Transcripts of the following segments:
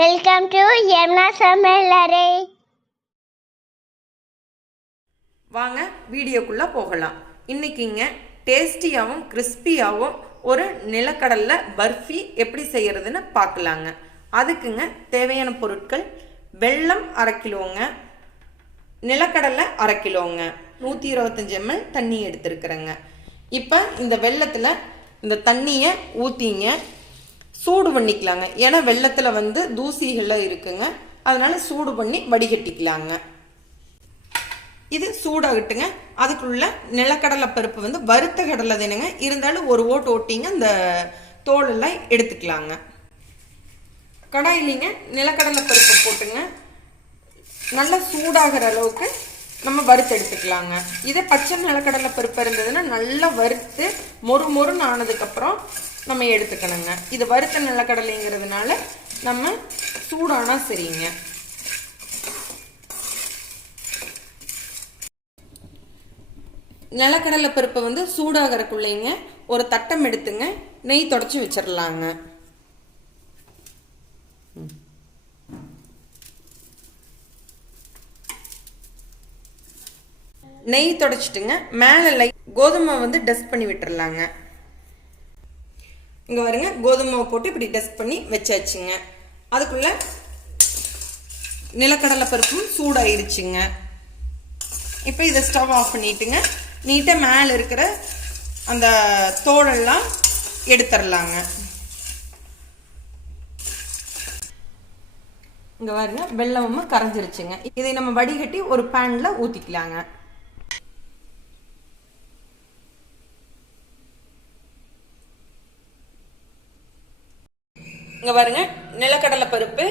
Welcome to Yamuna சமையலறை. வாங்க வீடியோக்குள்ளே போகலாம். இன்றைக்கிங்க டேஸ்டியாகவும் கிறிஸ்பியாகவும் ஒரு நிலக்கடலை பர்ஃபி எப்படி செய்கிறதுன்னு பார்க்கலாங்க. அதுக்குங்க தேவையான பொருட்கள்: வெல்லம் 1/2 கிலோங்க, நிலக்கடலை 1/2 கிலோங்க, 125 ml தண்ணி எடுத்துருக்குறேங்க. இப்போ இந்த வெல்லத்தில் இந்த தண்ணியை ஊற்றிங்க சூடு பண்ணிக்கலாங்க. ஏன்னா வெள்ளத்தில் தூசிகள்லாம் இருக்குங்க, அதனால சூடு பண்ணி வடிகட்டிக்கலாங்க. இது சூடாகட்டுங்க. அதுக்குள்ள நிலக்கடலை பருப்பு வறுத்த கடலை தானுங்க, இருந்தாலும் ஒரு ஓட்டு ஓட்டிங்க இந்த தோலெல்லாம் எடுத்துக்கலாங்க. கடாயிலிங்க நிலக்கடலை பருப்பை போட்டுங்க நல்லா சூடாகிற அளவுக்கு நம்ம வறுத்து எடுத்துக்கலாங்க. இதே பச்சை நிலக்கடலை பருப்பு இருந்ததுன்னா நல்லா வறுத்து மொறுன்னு ஆனதுக்கப்புறம் நம்ம எடுத்துக்கணுங்க. இது வறுத்த நிலக்கடலைங்கிறதுனால நம்ம சூடானா சரிங்க. நிலக்கடலை பருப்பை சூடாகிறக்குள்ளேங்க ஒரு தட்டம் எடுத்துங்க நெய் தொடச்சி வச்சிடலாங்க. நெய் தொடச்சிட்டுங்க மேலே கோதுமை டஸ்ட் பண்ணி விட்டுறலாங்க. இங்கே வருங்க, கோதுமை போட்டு இப்படி டஸ்ட் பண்ணி வச்சாச்சுங்க. அதுக்குள்ள நிலக்கடலை பருப்பும் சூடாயிருச்சுங்க. இப்போ இதை ஸ்டவ் ஆஃப் பண்ணிட்டுங்க நீட்டாக மேலே இருக்கிற அந்த தோலெல்லாம் எடுத்துடலாங்க. இங்கே பாருங்க, வெல்லமும் கரைஞ்சிருச்சுங்க. இதை நம்ம வடிகட்டி ஒரு பேனில் ஊற்றிக்கலாங்க. இங்கே பாருங்க, நிலக்கடலை பருப்பு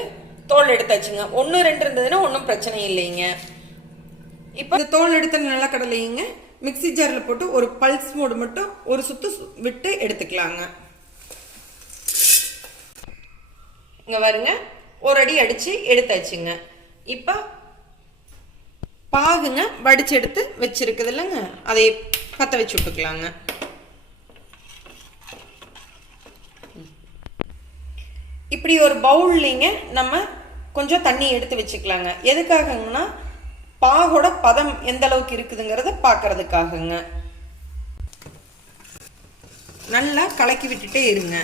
தோல் எடுத்தாச்சுங்க. 1 2 இருந்ததுன்னா ஒன்றும் பிரச்சனை இல்லைங்க. இப்போ இந்த தோல் எடுத்த நிலக்கடலைங்க மிக்சி ஜாரில் போட்டு ஒரு பல்ஸ் மோடு மட்டும் ஒரு சுத்து விட்டு எடுத்துக்கலாங்க. இங்கே பாருங்க, ஒரு அடி அடித்து எடுத்தாச்சுங்க. இப்போ பாகுங்க வடிச்சு எடுத்து வச்சிருக்குது இல்லைங்க, அதை பற்ற வச்சு விட்டுக்கலாங்க. இப்படி ஒரு பவுல்லிங்க நம்ம கொஞ்சம் தண்ணி எடுத்து வச்சுக்கலாங்க. எதுக்காகங்கன்னா பாகோட பதம் எந்த அளவுக்கு இருக்குதுங்கிறத பார்க்கறதுக்காகங்க. நல்லா கலக்கி விட்டுட்டே இருங்க.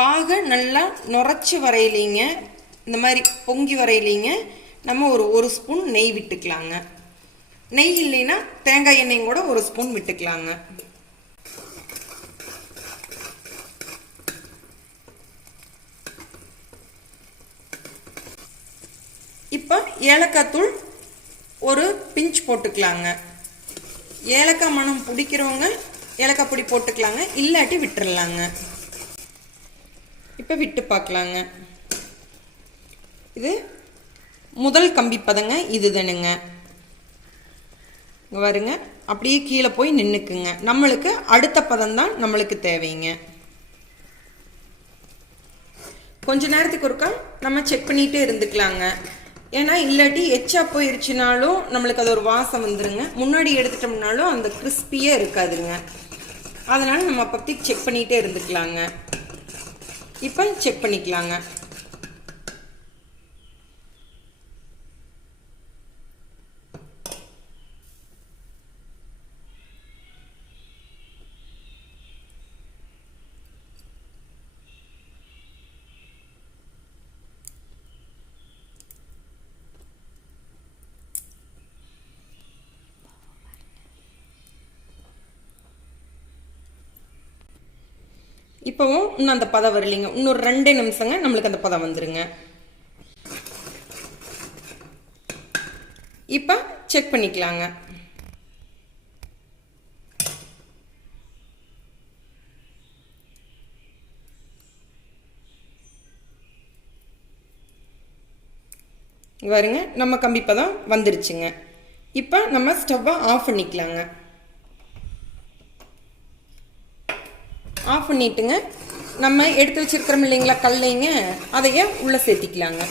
பாகு நல்லா நுரைச்சி வரையிலிங்க, இந்த மாதிரி பொங்கி வரையிலிங்க நம்ம ஒரு ஸ்பூன் நெய் விட்டுக்கலாங்க. நெய் இல்லைன்னா தேங்காய் எண்ணெயும் கூட 1 ஸ்பூன் விட்டுக்கலாங்க. இப்போ ஏலக்காய் தூள் ஒரு பிஞ்ச் போட்டுக்கலாங்க. ஏலக்காய் மனம் பிடிக்கிறவங்க ஏலக்காய் பொடி போட்டுக்கலாங்க, இல்லாட்டி விட்டுறலாங்க. இப்போ விட்டு பார்க்கலாங்க. இது முதல் கம்பி பதங்க, இது தானுங்க. இங்கே வருங்க, அப்படியே கீழே போய் நின்றுக்குங்க. நம்மளுக்கு அடுத்த பதம் தான் நம்மளுக்கு தேவைங்க. கொஞ்ச நேரத்துக்கு ஒருக்கா நம்ம செக் பண்ணிகிட்டே இருந்துக்கலாங்க. ஏன்னா இல்லாட்டி எச்சா போயிருச்சுனாலும் நம்மளுக்கு அது ஒரு வாசம் வந்துருங்க. முன்னாடி எடுத்துட்டோம்னாலும் அந்த கிறிஸ்பியே இருக்காதுங்க. அதனால நம்ம பற்றி செக் பண்ணிகிட்டே இருந்துக்கலாங்க. இப்போ செக் பண்ணிக்கலாங்க. இப்போவும் இன்னும் அந்த பதம் வரலைங்க. இன்னொரு 2 நிமிஷங்க நம்மளுக்கு அந்த பதம் வந்துருங்க. இப்போ செக் பண்ணிக்கலாங்க. பாருங்க, நம்ம கம்பி பதம் வந்துருச்சுங்க. இப்போ நம்ம ஸ்டவ்வை ஆஃப் பண்ணிக்கலாங்க. ஆஃப் பண்ணிட்டுங்க நம்ம எடுத்து வச்சிருக்கிறோம் இல்லைங்களா கல்லைங்க, அதையே உள்ள சேர்த்திக்கலாங்க.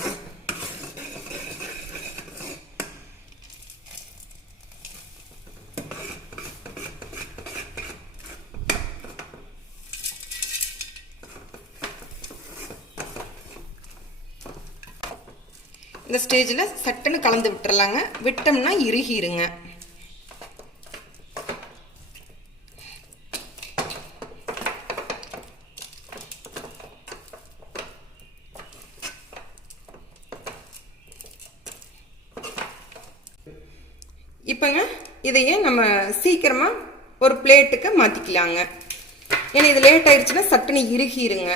இந்த ஸ்டேஜில் சட்டுன்னு கலந்து விட்டுறலாங்க. விட்டோம்னா இறுகிருங்க. இப்போங்க இதையே நம்ம சீக்கிரமாக ஒரு பிளேட்டுக்கு மாற்றிக்கலாங்க. ஏன்னா இது லேட் ஆயிடுச்சுன்னா சட்டுன்னு இறுகிருங்க.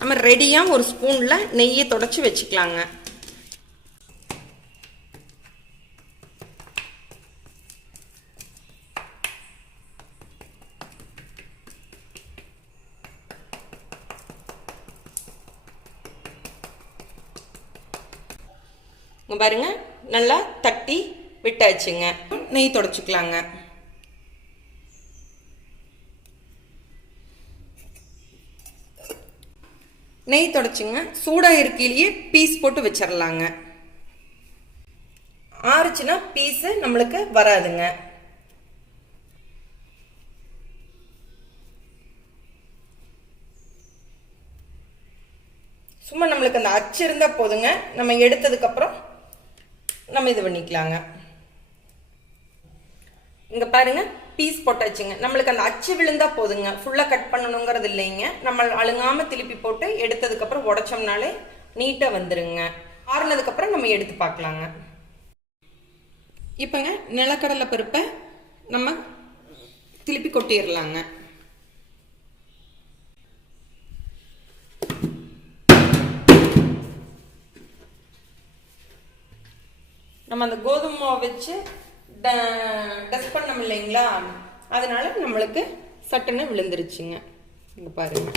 நம்ம ரெடியாக ஒரு ஸ்பூனில் நெய்யை தொடச்சி வச்சுக்கலாங்க. பாருங்க நல்லா தட்டி விட்டாச்சுங்க. நெய் தொடச்சிக்கலாங்க. நெய் தொடச்சுங்க. சூடாக இருக்கையிலேயே பீஸ் போட்டு வச்சிடலாங்க. ஆறுச்சுன்னா பீஸு நம்மளுக்கு வராதுங்க. சும்மா நம்மளுக்கு அந்த அச்சு இருந்தால் போதுங்க. நம்ம எடுத்ததுக்கப்புறம் நம்ம இது பண்ணிக்கலாங்க. இங்கே பாருங்க பீஸ் போட்டாச்சுங்க. நம்மளுக்கு அந்த அச்சு விழுந்தா போதுங்க. ஃபுல்லாக கட் பண்ணணுங்கிறது இல்லைங்க. நம்ம அழுங்காமல் திருப்பி போட்டு எடுத்ததுக்கப்புறம் உடைச்சோம்னாலே நீட்டாக வந்துருங்க. ஆறுனதுக்கப்புறம் நம்ம எடுத்து பார்க்கலாங்க. இப்போங்க நிலக்கடலை பருப்பை நம்ம திருப்பி கொட்டிடலாங்க. நம்ம அந்த கோதுமை மாவு வச்சு டஸ்ட் பண்ணோம் இல்லைங்களா, அதனால நம்மளுக்கு சட்டுன்னு விழுந்துருச்சுங்க. இங்கே பாருங்க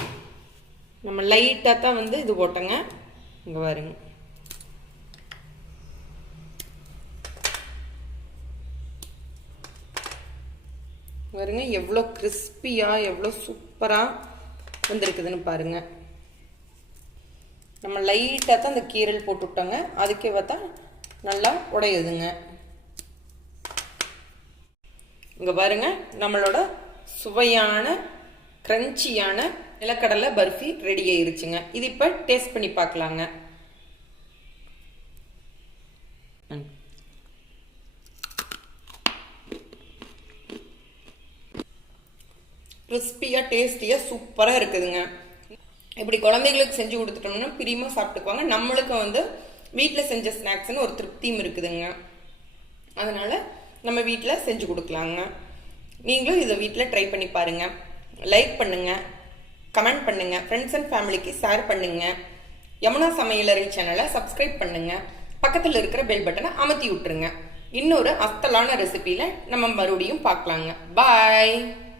நம்ம லைட்டாக தான் வந்து இது போட்டோங்க. இங்கே பாருங்க பாருங்க எவ்வளோ கிறிஸ்பியாக எவ்வளோ சூப்பராக வந்துருக்குதுன்னு பாருங்க. நம்ம லைட்டாக தான் அந்த கீரல் போட்டு விட்டோங்க. அதுக்கே பார்த்தா நல்லா உடையுதுங்க. இங்கே பாருங்க நம்மளோட சுவையான கிரன்ச்சியான நிலக்கடலை பர்ஃபி ரெடி ஆயிருச்சுங்க. இது இப்போ டேஸ்ட் பண்ணி பார்க்கலாங்க. கிறிஸ்பியாக டேஸ்டியாக சூப்பராக இருக்குதுங்க. இப்படி குழந்தைகளுக்கு செஞ்சு கொடுத்துட்டோம்னா பிரியமாக சாப்பிட்டுக்குவாங்க. நம்மளுக்கும் வந்து வீட்டில் செஞ்ச ஸ்நாக்ஸ்ன்னு ஒரு திருப்தியும் இருக்குதுங்க. அதனால் நம்ம வீட்டில் செஞ்சு கொடுக்கலாங்க. நீங்களும் இதை வீட்டில் ட்ரை பண்ணி பாருங்கள். லைக் பண்ணுங்கள், கமெண்ட் பண்ணுங்கள், ஃப்ரெண்ட்ஸ் அண்ட் ஃபேமிலிக்கு ஷேர் பண்ணுங்கள். யமுனா சமையலறை சேனலை சப்ஸ்கிரைப் பண்ணுங்கள். பக்கத்தில் இருக்கிற பெல் பட்டனை அமர்த்தி விட்டுருங்க. இன்னொரு அஸ்தலான ரெசிபியில் நம்ம மறுபடியும் பார்க்கலாங்க. பாய்.